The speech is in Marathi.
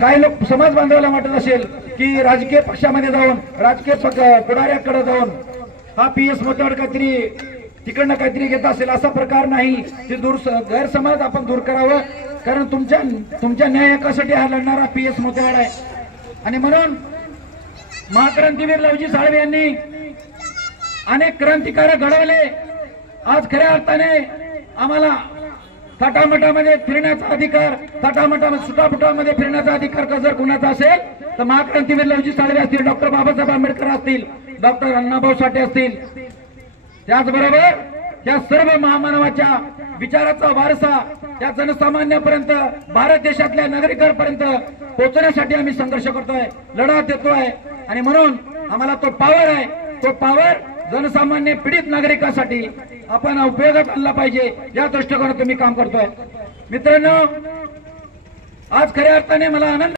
काही लोक समाज बांधवाला वाटत असेल की राजकीय पक्षामध्ये जाऊन राजकीय पुढाऱ्याकडे जाऊन हा पीएस मोत्यावर काहीतरी तिकडनं काहीतरी घेत असेल, असा प्रकार नाही। ते गैरसमज आपण दूर करावं, कारण तुमच्या न्याय हक्कासाठी हा लढणारा पीएस मोत्यावर आहे। आणि म्हणून महाक्रांतीवीर लवजी साळवे यांनी अनेक क्रांतिकारक घडवले। आज खऱ्या अर्थाने आम्हाला थाटामाटामध्ये फिरण्याचा अधिकार, थाटामाटामध्ये सुटाफुटामध्ये फिरण्याचा अधिकार जर कुणाचा असेल तर महाक्रांतीवीर लवजी साळवे असतील, डॉक्टर बाबासाहेब आंबेडकर असतील, डॉक्टर अण्णाभाऊ साठे असतील। त्याचबरोबर त्या सर्व महामानवाच्या विचाराचा वारसा त्या जनसामान्यापर्यंत, भारत देशातल्या नागरिकांपर्यंत पोहोचण्यासाठी आम्ही संघर्ष करतोय, लढा देतोय। आणि म्हणून आम्हाला तो पॉवर आहे, तो पॉवर जनसामान्य पीडित नागरिकांसाठी आपण उपयोगात आणला पाहिजे, या दृष्टिकोनातून मी काम करतोय। मित्रांनो, आज खऱ्या अर्थाने मला आनंद